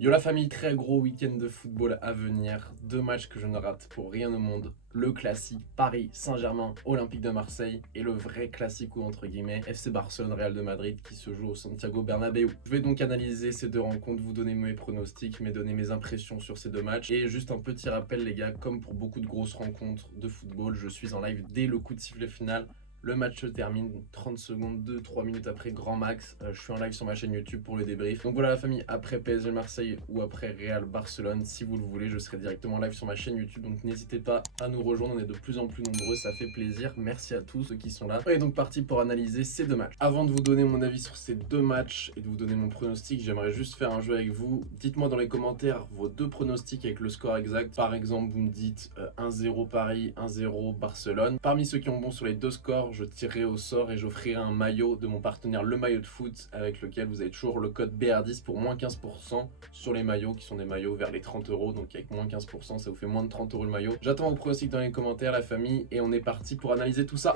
Yo la famille, très gros week-end de football à venir. Deux matchs que je ne rate pour rien au monde. Le classique Paris Saint-Germain Olympique de Marseille et le vrai classico entre guillemets FC Barcelone Real de Madrid qui se joue au Santiago Bernabéu. Je vais donc analyser ces deux rencontres, vous donner mes pronostics, mais donner mes impressions sur ces deux matchs. Et juste un petit rappel les gars, comme pour beaucoup de grosses rencontres de football, je suis en live dès le coup de sifflet final. Le match se termine 30 secondes, 2-3 minutes après grand max. Je suis en live sur ma chaîne YouTube pour le débrief. Donc voilà la famille, après PSG Marseille ou après Real Barcelone, si vous le voulez, je serai directement live sur ma chaîne YouTube. Donc n'hésitez pas à nous rejoindre, on est de plus en plus nombreux, ça fait plaisir. Merci à tous ceux qui sont là. On est donc parti pour analyser ces deux matchs. Avant de vous donner mon avis sur ces deux matchs et de vous donner mon pronostic, j'aimerais juste faire un jeu avec vous. Dites-moi dans les commentaires vos deux pronostics avec le score exact. Par exemple, vous me dites 1-0 Paris, 1-0 Barcelone. Parmi ceux qui ont bon sur les deux scores, je tirerai au sort et j'offrirai un maillot de mon partenaire Le Maillot de Foot avec lequel vous avez toujours le code BR10 pour moins 15% sur les maillots qui sont des maillots vers les 30€. Donc avec moins 15%, ça vous fait moins de 30€ le maillot. J'attends vos pronostics dans les commentaires la famille et on est parti pour analyser tout ça.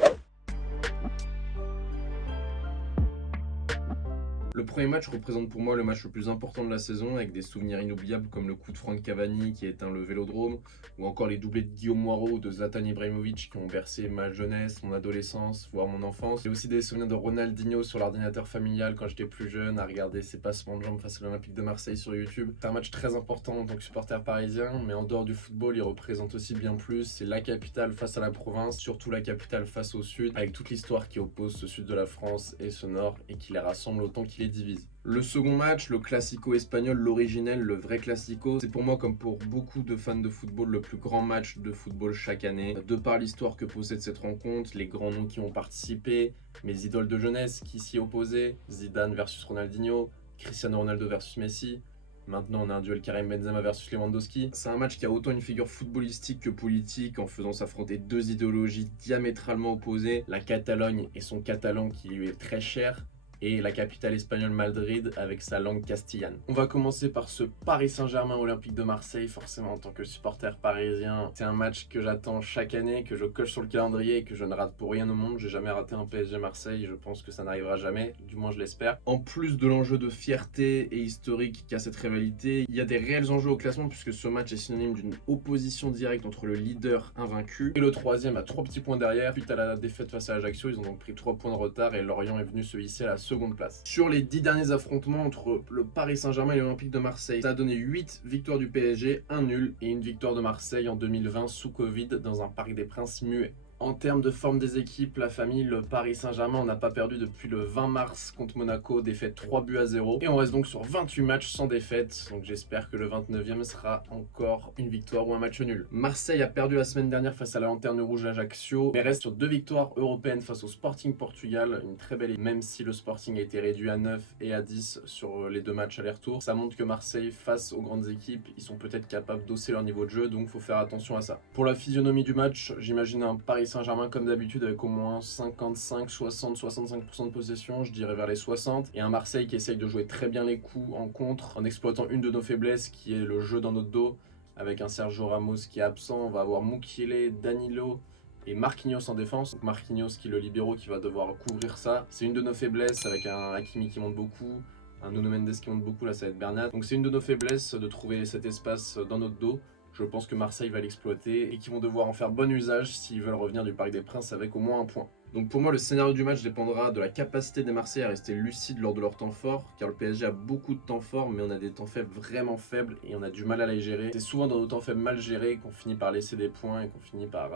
Le premier match représente pour moi le match le plus important de la saison avec des souvenirs inoubliables comme le coup de Franck Cavani qui a éteint le Vélodrome ou encore les doublés de Guillaume Moirot ou de Zlatan Ibrahimovic qui ont bercé ma jeunesse, mon adolescence, voire mon enfance. J'ai aussi des souvenirs de Ronaldinho sur l'ordinateur familial quand j'étais plus jeune à regarder ses passements de jambes face à l'Olympique de Marseille sur YouTube. C'est un match très important en tant que supporter parisien, mais en dehors du football, il représente aussi bien plus. C'est la capitale face à la province, surtout la capitale face au sud, avec toute l'histoire qui oppose ce sud de la France et ce nord et qui les rassemble autant qu'il les divise. Le second match, le classico espagnol, l'originel, le vrai classico, c'est pour moi comme pour beaucoup de fans de football le plus grand match de football chaque année. De par l'histoire que possède cette rencontre, les grands noms qui ont participé, mes idoles de jeunesse qui s'y opposaient, Zidane versus Ronaldinho, Cristiano Ronaldo versus Messi. Maintenant, on a un duel Karim Benzema versus Lewandowski. C'est un match qui a autant une figure footballistique que politique en faisant s'affronter deux idéologies diamétralement opposées. La Catalogne et son catalan qui lui est très cher, et la capitale espagnole Madrid avec sa langue castillane. On va commencer par ce Paris Saint-Germain Olympique de Marseille. Forcément, en tant que supporter parisien, c'est un match que j'attends chaque année, que je coche sur le calendrier et que je ne rate pour rien au monde. J'ai jamais raté un PSG Marseille, je pense que ça n'arrivera jamais, du moins je l'espère. En plus de l'enjeu de fierté et historique qu'a cette rivalité, il y a des réels enjeux au classement puisque ce match est synonyme d'une opposition directe entre le leader invaincu et le troisième à 3 petits points derrière. Suite à la défaite face à Ajaccio, ils ont donc pris 3 points de retard et Lorient est venu se hisser à la seconde place. Sur les 10 derniers affrontements entre le Paris Saint-Germain et l'Olympique de Marseille, ça a donné 8 victoires du PSG, 1 nul et une victoire de Marseille en 2020 sous Covid dans un Parc des Princes muet. En termes de forme des équipes, la famille, le Paris Saint-Germain, n'a pas perdu depuis le 20 mars contre Monaco, défaite 3-0. Et on reste donc sur 28 matchs sans défaite, donc j'espère que le 29e sera encore une victoire ou un match nul. Marseille a perdu la semaine dernière face à la Lanterne Rouge Ajaccio, mais reste sur 2 victoires européennes face au Sporting Portugal, une très belle équipe, même si le Sporting a été réduit à 9 et à 10 sur les 2 matchs aller-retour. Ça montre que Marseille, face aux grandes équipes, ils sont peut-être capables d'hausser leur niveau de jeu, donc il faut faire attention à ça. Pour la physionomie du match, j'imagine un Paris Saint-Germain comme d'habitude avec au moins 55, 60, 65% de possession, je dirais vers les 60, et un Marseille qui essaye de jouer très bien les coups en contre en exploitant une de nos faiblesses qui est le jeu dans notre dos avec un Sergio Ramos qui est absent. On va avoir Mukiele, Danilo et Marquinhos en défense. Donc Marquinhos qui est le libéraux qui va devoir couvrir ça. C'est une de nos faiblesses avec un Hakimi qui monte beaucoup, un Nuno Mendes qui monte beaucoup, là ça va être Bernat. Donc c'est une de nos faiblesses de trouver cet espace dans notre dos. Je pense que Marseille va l'exploiter et qu'ils vont devoir en faire bon usage s'ils veulent revenir du Parc des Princes avec au moins un point. Donc pour moi, le scénario du match dépendra de la capacité des Marseillais à rester lucides lors de leur temps fort, car le PSG a beaucoup de temps forts, mais on a des temps faibles vraiment faibles et on a du mal à les gérer. C'est souvent dans nos temps faibles mal gérés qu'on finit par laisser des points et qu'on finit par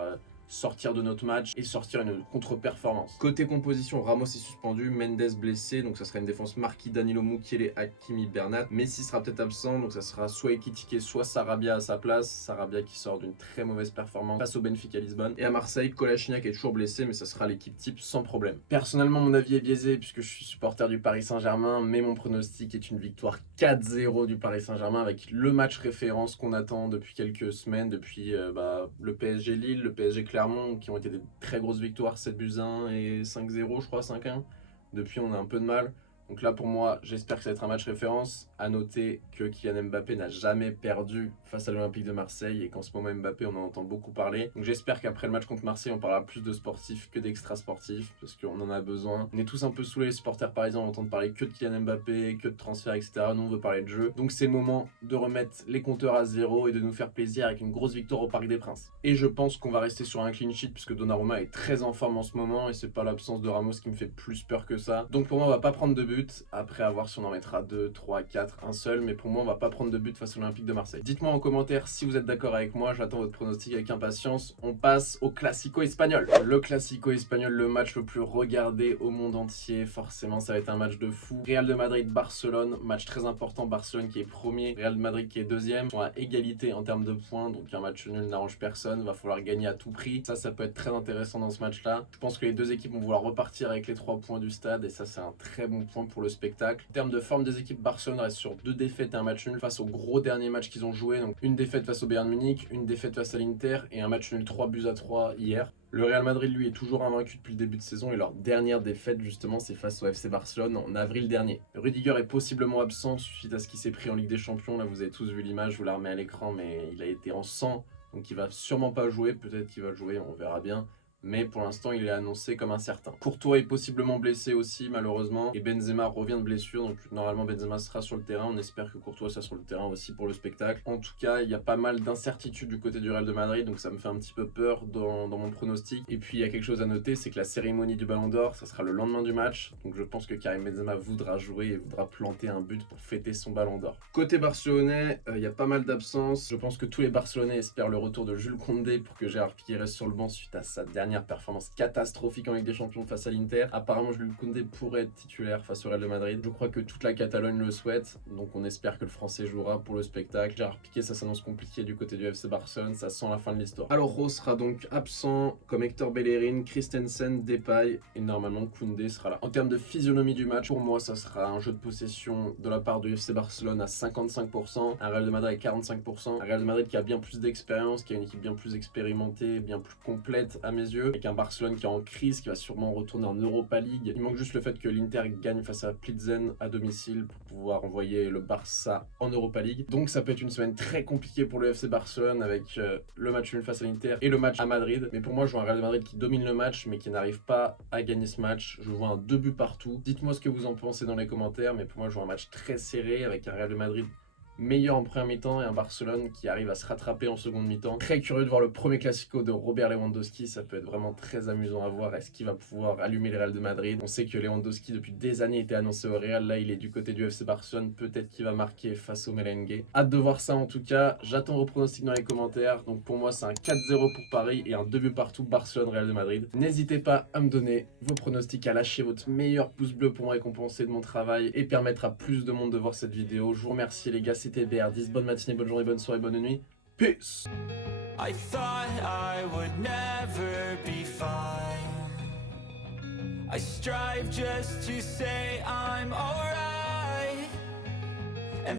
sortir de notre match et sortir une contre-performance. Côté composition, Ramos est suspendu, Mendes blessé, donc ça sera une défense Marquis, Danilo, Mukiele, Hakimi, Bernat. Messi sera peut-être absent, donc ça sera soit Ekitike, soit Sarabia à sa place. Sarabia qui sort d'une très mauvaise performance face au Benfica Lisbonne. Et à Marseille, Kolasinac est toujours blessé, mais ça sera l'équipe type sans problème. Personnellement, mon avis est biaisé puisque je suis supporter du Paris Saint-Germain, mais mon pronostic est une victoire 4-0 du Paris Saint-Germain avec le match référence qu'on attend depuis quelques semaines, depuis le PSG Lille, le PSG Clermont, qui ont été des très grosses victoires, 7-1 et 5-0, je crois, 5-1. Depuis, on a un peu de mal. Donc là, pour moi, j'espère que ça va être un match référence. À noter que Kylian Mbappé n'a jamais perdu face à l'Olympique de Marseille et qu'en ce moment, Mbappé, on en entend beaucoup parler. Donc j'espère qu'après le match contre Marseille, on parlera plus de sportifs que d'extra sportifs parce qu'on en a besoin. On est tous un peu saoulés, les supporters parisiens, on entend parler que de Kylian Mbappé, que de transferts, etc. Nous, on veut parler de jeu. Donc c'est le moment de remettre les compteurs à zéro et de nous faire plaisir avec une grosse victoire au Parc des Princes. Et je pense qu'on va rester sur un clean sheet puisque Donnarumma est très en forme en ce moment et c'est pas l'absence de Ramos qui me fait plus peur que ça. Donc pour moi, on va pas prendre de but. Après, à voir si on en mettra 2, 3, 4, un seul. Mais pour moi, on va pas prendre de but face à l'Olympique de Marseille. Dites-moi en commentaire si vous êtes d'accord avec moi. J'attends votre pronostic avec impatience. On passe au Classico espagnol. Le Classico espagnol, le match le plus regardé au monde entier. Forcément, ça va être un match de fou. Real de Madrid-Barcelone, match très important. Barcelone qui est premier, Real de Madrid qui est deuxième. Ils sont à égalité en termes de points. Donc un match nul n'arrange personne. Va falloir gagner à tout prix. Ça peut être très intéressant dans ce match-là. Je pense que les deux équipes vont vouloir repartir avec les 3 points du stade. Et ça, c'est un très bon point pour le spectacle. En termes de forme des équipes, Barcelone reste sur 2 défaites et un match nul face au gros dernier match qu'ils ont joué. Donc une défaite face au Bayern Munich, une défaite face à l'Inter et un match nul 3-3 hier. Le Real Madrid, lui, est toujours invaincu depuis le début de saison et leur dernière défaite, justement, c'est face au FC Barcelone en avril dernier. Rudiger est possiblement absent suite à ce qui s'est pris en Ligue des Champions. Là, vous avez tous vu l'image, je vous la remets à l'écran, mais il a été en sang, donc il va sûrement pas jouer. Peut-être qu'il va jouer, on verra bien. Mais pour l'instant, il est annoncé comme incertain. Courtois est possiblement blessé aussi, malheureusement. Et Benzema revient de blessure, donc normalement Benzema sera sur le terrain. On espère que Courtois sera sur le terrain aussi pour le spectacle. En tout cas, il y a pas mal d'incertitudes du côté du Real de Madrid, donc ça me fait un petit peu peur dans mon pronostic. Et puis, il y a quelque chose à noter, c'est que la cérémonie du Ballon d'Or, ça sera le lendemain du match. Donc je pense que Karim Benzema voudra jouer et voudra planter un but pour fêter son Ballon d'Or. Côté barcelonais, il y a pas mal d'absences. Je pense que tous les Barcelonais espèrent le retour de Jules Koundé pour que Gérard Piqué reste sur le banc suite à sa dernière performance catastrophique en Ligue des Champions face à l'Inter. Apparemment, Jules Koundé pourrait être titulaire face au Real de Madrid. Je crois que toute la Catalogne le souhaite, donc on espère que le Français jouera pour le spectacle. Gérard Piqué, ça s'annonce compliqué du côté du FC Barcelone, ça sent la fin de l'histoire. Alors Rose sera donc absent, comme Hector Bellerin, Christensen, Depay, et normalement Koundé sera là. En termes de physionomie du match, pour moi, ça sera un jeu de possession de la part du FC Barcelone à 55%, un Real de Madrid à 45%, un Real de Madrid qui a bien plus d'expérience, qui a une équipe bien plus expérimentée, bien plus complète à mes yeux, avec un Barcelone qui est en crise, qui va sûrement retourner en Europa League. Il manque juste le fait que l'Inter gagne face à Plzen à domicile pour pouvoir envoyer le Barça en Europa League. Donc ça peut être une semaine très compliquée pour le FC Barcelone avec le match nul face à l'Inter et le match à Madrid. Mais pour moi, je vois un Real de Madrid qui domine le match mais qui n'arrive pas à gagner ce match. Je vois un 2 buts partout. Dites-moi ce que vous en pensez dans les commentaires, mais pour moi, je vois un match très serré avec un Real de Madrid meilleur en première mi-temps et un Barcelone qui arrive à se rattraper en seconde mi-temps. Très curieux de voir le premier Classico de Robert Lewandowski, ça peut être vraiment très amusant à voir. Est-ce qu'il va pouvoir allumer le Real de Madrid? On sait que Lewandowski depuis des années était annoncé au Real, là il est du côté du FC Barcelone, peut-être qu'il va marquer face au Merengue. Hâte de voir ça en tout cas, j'attends vos pronostics dans les commentaires. Donc pour moi c'est un 4-0 pour Paris et un 2 buts partout Barcelone-Real de Madrid. N'hésitez pas à me donner vos pronostics, à lâcher votre meilleur pouce bleu pour me récompenser de mon travail et permettre à plus de monde de voir cette vidéo. Je vous remercie les gars, c'était BR10, bonne matinée, bonne journée, bonne soirée, bonne nuit. Peace. I thought I would never be fine. I strive just to say I'm alright.